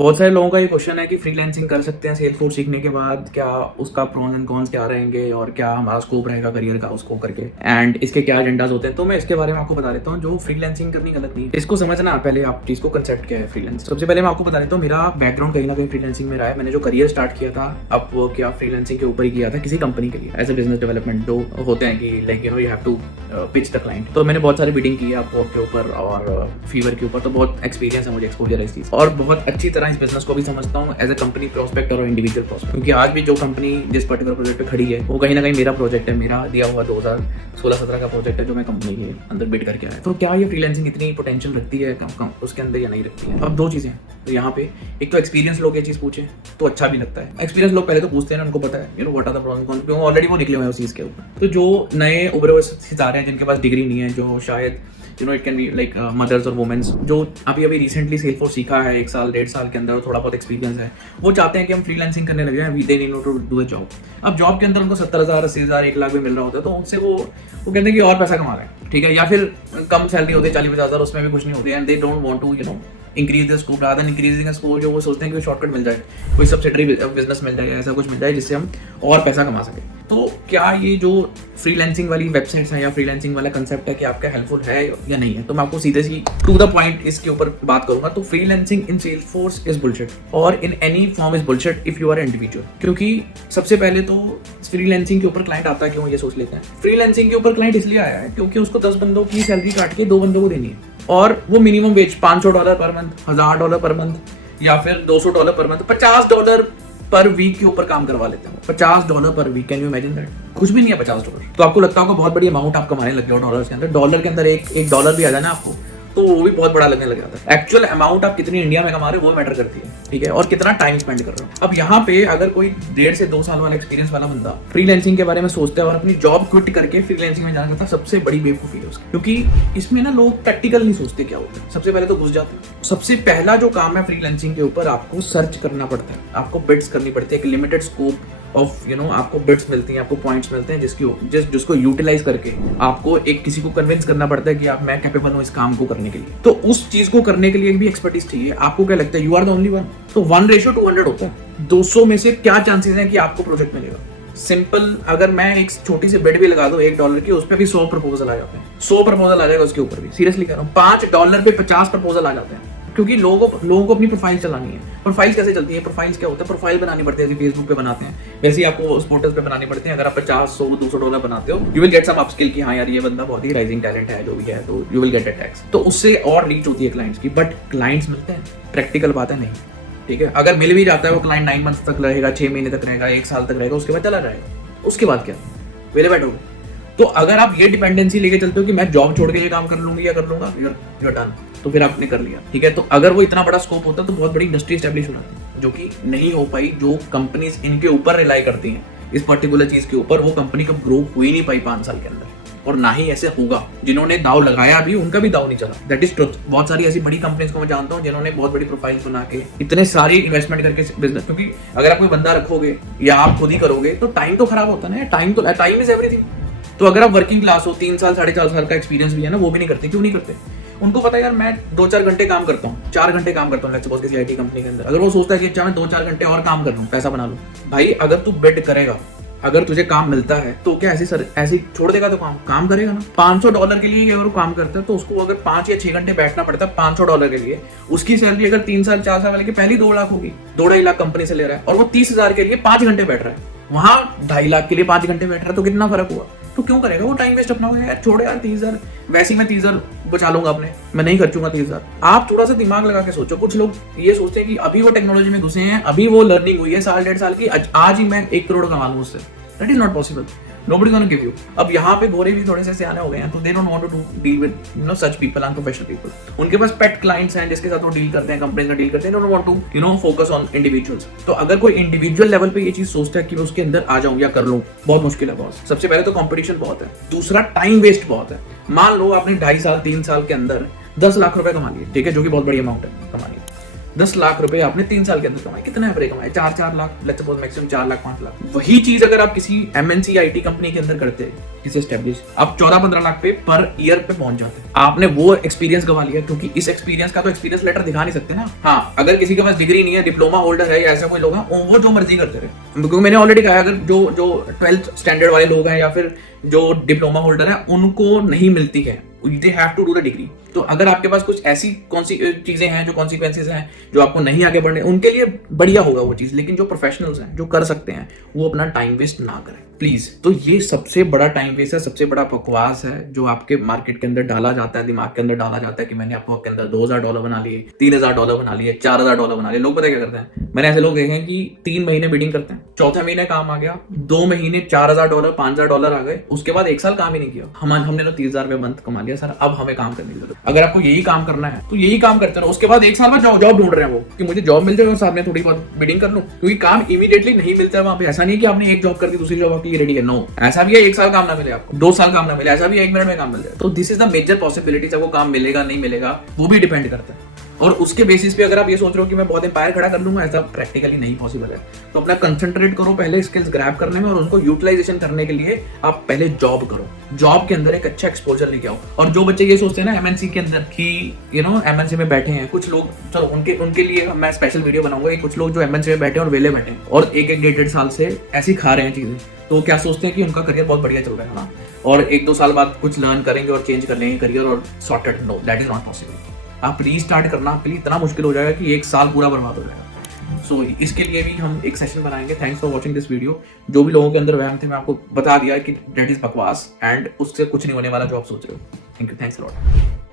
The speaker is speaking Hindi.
बहुत सारे लोगों का ये क्वेश्चन है कि फ्रीलांसिंग कर सकते हैं सेल्सफोर्स सीखने के बाद, क्या उसका प्रोस एंड कॉन्स क्या रहेंगे और क्या हमारा स्कोप रहेगा करियर का उसको करके, एंड इसके क्या एजेंडाज होते हैं। तो मैं इसके बारे में आपको बता देता हूँ। जो फ्रीलांसिंग करनी गलत नहीं है, इसको समझना पहले आप चीज को कंसेप्ट क्या है फ्रीलांस। सबसे पहले मैं आपको बता देता हूँ, मेरा बैकग्राउंड कहीं ना कहीं फ्रीलांसिंग में रहा है। मैंने जो करियर स्टार्ट किया था अब वो क्या फ्रीलांसिंग के ऊपर ही किया था, किसी कंपनी के लिए एज ए बिजनेस डेवलपमेंट जो होते हैं कि like you have to pitch the client. तो मैंने बहुत सारी बिडिंग की है अपवर्क के ऊपर और फीवर के ऊपर, तो बहुत एक्सपीरियंस है मुझे, एक्सपोजर है इस चीज, और बहुत अच्छी तरह इस बिजनेस को भी समझता हूँ एज ए कंपनी प्रोस्पेक्ट और इंडिविजुअल प्रोस्पेक्ट। क्योंकि आज भी जो कंपनी जिस पर्टिकुलर प्रोजेक्ट पे खड़ी है वो कहीं ना कहीं मेरा प्रोजेक्ट है, मेरा दिया हुआ 2016-17 का प्रोजेक्ट है जो मैं कंपनी के अंदर बिड करके आया। तो क्या ये फ्रीलांसिंग इतनी पोटेंशियल रखती है कम उसके अंदर या नहीं रखती है? अब दो चीजें हैं। तो यहाँ पे एक तो एक्सपीरियंस लोग ये चीज पूछे तो अच्छा भी लगता है। एक्सपीरियंस लोग पहले तो पूछते हैं, उनको पता है you know what are the pros and cons, क्योंकि ऑलरेडी वो निकले हुए हैं उस चीज के ऊपर। तो जो नए उभरे हुए सितारे हैं जिनके पास डिग्री नहीं है, जो शायद you know it can be like mothers और वुमेन्स, जो अभी रिसेंटली सेल्सफोर्स सीखा है 1 साल 1.5 साल के अंदर, थोड़ा बहुत एक्सपीरियंस है, वो चाहते हैं कि हम फ्रीलांसिंग करने लगे हैं, they need to do a job. अब जॉब के अंदर उनको 70,000 80,000 1 लाख भी मिल रहा होता है, तो उनसे वो कहते हैं कि और पैसा कमा रहे हैं, ठीक है, या फिर कम सैलरी होती है 40-50,000, उसमें भी कुछ नहीं होती है, and they don't want to you know increase the scope rather than increasing the scope. जो वो सोचते हैं कि शॉर्टकट मिल जाए, कोई सब्सिडरी बिजनेस मिल जाए, ऐसा कुछ मिल जाए जिससे हम और पैसा कमा सके। तो क्या ये जो फ्रीलांसिंग वाली वेबसाइट्स हैं या फ्रीलांसिंग वाला कंसेप्ट है कि आपका हेल्पफुल है या नहीं है? तो मैं आपको सीधे सी टू द पॉइंट इसके ऊपर बात करूंगा। तो freelancing in Salesforce is bullshit और in any form is bullshit if you are individual. क्योंकि सबसे पहले तो फ्रीलांसिंग के ऊपर क्लाइंट आता है क्यों, ये सोच लेते हैं। फ्रीलांसिंग के ऊपर क्लाइंट इसलिए आया है क्योंकि उसको 10 बंदों की सैलरी काट के 2 बंदों को देनी है, और वो minimum wage $500 per month, $1,000 per month, या फिर $200 पर मंथ, $50 पर वीक के ऊपर काम करवा लेते हैं। $50 per week, can you imagine that? कुछ भी नहीं है $50। तो आपको लगता होगा बहुत बड़ी अमाउंट आप कमाने लगे हो डॉलर के अंदर। डॉलर के अंदर एक डॉलर भी आ जाए ना आपको तो वो भी बहुत बड़ा लगने लग जाता है। एक्चुअल अमाउंट आप कितनी इंडिया में कमा रहे हो वो मैटर करती है, ठीक है, और कितना टाइम स्पेंड कर रहे हो। अब यहाँ पे अगर कोई 1.5 से 2 साल वाला एक्सपीरियंस वाला बंदा फ्रीलांसिंग के बारे में सोचता है और अपनी जॉब क्विट करके फ्रीलांसिंग में जाना चाहता है, सबसे बड़ी बेवकूफी है उसकी। क्योंकि इसमें ना लोग प्रैक्टिकल नहीं सोचते क्या होता है, सबसे पहले तो घुस जाते हैं। सबसे पहला जो काम है फ्रीलांसिंग के ऊपर, आपको सर्च करना पड़ता है, आपको बिड्स करनी पड़ती है, एक limited scope of you know आपको बिट्स मिलती हैं, आपको पॉइंट्स मिलते हैं जिसको यूटिलाइज करके आपको एक किसी को कन्विंस करना पड़ता है कि आप मैं कैपेबल हूँ इस काम को करने के लिए। तो उस चीज को करने के लिए भी एक्सपर्टीज चाहिए। आपको क्या लगता है you are the only one? तो 1:200 होता है। 200 में से क्या चांसेस हैं कि आपको प्रोजेक्ट मिलेगा? सिंपल, अगर मैं एक छोटी सी बेड भी लगा दूं $1 की, उस पर भी 100 प्रपोजल आ जाते हैं। 100 प्रपोजल आ जाएगा उसके ऊपर भी, सीरियसली कह रहा हूँ। $5 पे 50 प्रपोजल आ जाते हैं, क्योंकि लोगों को अपनी प्रोफाइल चलानी है। प्रोफाइल कैसे चलती है? प्रोफाइल्स क्या होता है? प्रोफाइल बनानी पड़ती है, जैसे फेसबुक पे बनाते हैं वैसे ही आपको उस पोर्टल पे बनानी पड़ती है। अगर आप 50 100 $200 बनाते हो, you will get some upskill कि हाँ यार ये बंदा बहुत ही राइजिंग टैलेंट है जो भी है, तो you will get a tax. तो उससे और रीच होती है क्लाइंट्स की। बट क्लाइंट्स मिलते हैं? प्रैक्टिकल बात है नहीं, ठीक है। अगर मिल भी जाता है वो क्लाइंट 9 मंथ तक रहेगा, 6 महीने तक रहेगा, 1 साल तक रहेगा, उसके बाद चला जाएगा। उसके बाद क्या वेले बैठोगे? तो अगर आप ये डिपेंडेंसी लेके चलते हो कि मैं जॉब छोड़ के ये काम कर लूंगी या कर लूंगा, यूर डन, तो फिर आपने कर लिया, ठीक है। तो अगर वो इतना बड़ा स्कोप होता तो बहुत बड़ी इंडस्ट्री एस्टेब्लिश हो जाती, जो कि नहीं हो पाई। जो कंपनीज इनके ऊपर रिलाई करती हैं इस पर्टिकुलर चीज के ऊपर, वो कंपनी कब ग्रो हो ही नहीं पाई 5 साल के अंदर, और ना ही ऐसे होगा। जिन्होंने दाव लगाया भी उनका भी दाव नहीं चला, दैट इज ट्रुथ। बहुत सारी ऐसी बड़ी कंपनीज को मैं जानता हूँ जिन्होंने बहुत बड़ी प्रोफाइल बना के इतने सारी इन्वेस्टमेंट करके बिजनेस, क्योंकि अगर आप कोई बंदा रखोगे या आप खुद ही करोगे तो टाइम तो खराब होता है ना। Time is everything. तो अगर आप वर्किंग क्लास हो, 3 साल 4.5 साल का एक्सपीरियंस भी है ना, वो भी नहीं करते। क्यों नहीं करते? उनको पता है यार मैं 2-4 घंटे काम करता हूँ, 4 घंटे काम करता हूँ सपोज किसी आईटी कंपनी के अंदर। अगर वो सोचता है कि अच्छा मैं 2-4 घंटे और काम कर लूँ, पैसा बना लूँ, भाई अगर तू बिड करेगा, अगर तुझे काम मिलता है तो क्या ऐसे छोड़ देगा? तो काम करेगा ना। $500 के लिए अगर वो काम करता है तो उसको अगर 5 या 6 घंटे बैठना पड़ता है $500 के लिए, उसकी सैलरी अगर 3 साल 4 साल वाले की पहली 2 लाख होगी, 2.5 लाख कंपनी से ले रहा है, और वो 30,000 के लिए 5 घंटे बैठ रहा है, वहां 2.5 लाख के लिए 5 घंटे बैठ रहा है, तो कितना फर्क हुआ? तो क्यों करेगा वो टाइम वेस्ट अपना? यार छोड़ो यार, 30,000 वैसे ही मैं 30,000 बचा लूंगा अपने, मैं नहीं खर्चूंगा 30,000। आप थोड़ा सा दिमाग लगा के सोचो। कुछ लोग ये सोचते हैं कि अभी वो टेक्नोलॉजी में घुसे हैं, अभी वो लर्निंग हुई है 1.5 साल की, आज ही मैं 1 करोड़ कमा लूं उससे। That is not possible, nobody gonna give you। अब यहाँ पे गोरे भी थोड़े से सियाने हो गए हैं, तो they don't want to deal with you know such people, unprofessional people। उनके पास पेट क्लाइंट्स हैं जिसके साथ वो डील करते हैं, कंपनीज का डील करते हैं, they don't want to you know focus on individuals। तो अगर कोई इंडिविजुअल लेवल पे ये चीज सोचता है कि मैं उसके अंदर आ जाऊं या कर लूं, बहुत मुश्किल है बॉस। सबसे पहले तो कंपटीशन बहुत है, दूसरा टाइम वेस्ट बहुत है। मान लो आपने 2.5 साल 3 साल के अंदर 10 लाख रुपए कमा लिए, ठीक है, जो कि बहुत बड़ी अमाउंट है कमा लिए। 10 लाख रुपए आपने 3 साल के अंदर कमाए, कितना एवरेज कमाए? 4 lakh, let's suppose maximum 4 lakh 5 lakh. वही चीज अगर आप किसी एमएनसी आईटी कंपनी के अंदर करते हैं, किसी एस्टेब्लिश, आप 14-15 लाख पे पर ईयर पे पहुंच जाते हैं। आपने वो एक्सपीरियंस गवा लिया, क्योंकि इस एक्सपीरियंस का तो एक्सपीरियंस लेटर दिखा नहीं सकते ना। हाँ, अगर किसी के पास डिग्री नहीं है, डिप्लोमा होल्डर है या ऐसा कोई लोग हैं, वो जो मर्जी करते रहे, क्योंकि मैंने ऑलरेडी कहा अगर जो 12th स्टैंडर्ड वाले लोग हैं या फिर जो डिप्लोमा होल्डर है उनको नहीं मिलती है, they have to do the degree. तो अगर आपके पास कुछ ऐसी कौन सी चीजें हैं जो कॉन्सिक्वेंसेज हैं जो आपको नहीं आगे बढ़ने, उनके लिए बढ़िया होगा वो चीज। लेकिन जो प्रोफेशनल्स हैं जो कर सकते हैं वो अपना टाइम वेस्ट ना करें प्लीज। तो ये सबसे बड़ा टाइम वेस्ट है, सबसे बड़ा बकवास है जो आपके मार्केट के अंदर डाला जाता है, दिमाग के अंदर डाला जाता है कि मैंने आपको के अंदर $2,000 बना लिए, $3,000 बना लिए, $4,000 बना लिए। लोग पता क्या करते हैं, मैंने ऐसे लोग देखे हैं कि 3 महीने बिडिंग करते हैं, चौथे महीने काम आ गया, 2 महीने $4,000 $5,000 आ गए, उसके बाद 1 साल काम ही नहीं किया। हमने तो 30,000 रुपए मंथ कमा लिया सर, अब हमें काम करने की जरूरत। अगर आपको यही काम करना है तो यही काम करते रहो। उसके बाद 1 साल बाद जॉब ढूंढ रहे हैं वो कि मुझे जॉब मिल जाए और साथ में थोड़ी बहुत बिडिंग कर लूं, क्योंकि काम इमीडिएटली नहीं मिलता है वहां पे। ऐसा नहीं है कि आपने एक जॉब कर दी दूसरी जॉब आपकी रेडी है, नो। ऐसा भी है 1 साल काम ना मिले आपको, 2 साल काम ना मिले, ऐसा भी है 1 मिनट में काम मिल जाए। तो this is the major possibilities. आपको काम मिलेगा नहीं मिलेगा वो भी डिपेंड करता है, और उसके बेसिस पे अगर आप ये सोच रहे हो कि मैं बहुत एम्पायर खड़ा कर लूंगा, ऐसा प्रैक्टिकली नहीं पॉसिबल है। तो अपना कंसंट्रेट करो पहले स्किल्स ग्रैब करने में, और उनको यूटिलाइजेशन करने के लिए आप पहले जॉब करो, जॉब के अंदर एक अच्छा एक्सपोजर लेके आओ। और जो बच्चे ये सोचते हैं ना एमएनसी के अंदर कि एमएनसी में बैठे हैं कुछ लोग, चलो उनके लिए मैं स्पेशल वीडियो बनाऊंगा। कुछ लोग जो एमएनसी में बैठे हैं और वेले बैठे हैं और 1-1 साल से ऐसे खा रहे हैं चीजें, तो क्या सोचते हैं कि उनका करियर बहुत बढ़िया चल रहा है ना, और 1-2 साल बाद कुछ लर्न करेंगे और चेंज कर लेंगे करियर और sorted. No, that is not possible. आप रीस्टार्ट करना आपके लिए इतना मुश्किल हो जाएगा कि 1 साल पूरा बर्बाद हो जाएगा। सो इसके लिए भी हम एक सेशन बनाएंगे। Thanks for watching this video. जो भी लोगों के अंदर वहम थे मैं आपको बता दिया कि दैट इज बकवास एंड उससे कुछ नहीं होने वाला जो आप सोच रहे हो। Thank you, thanks a lot.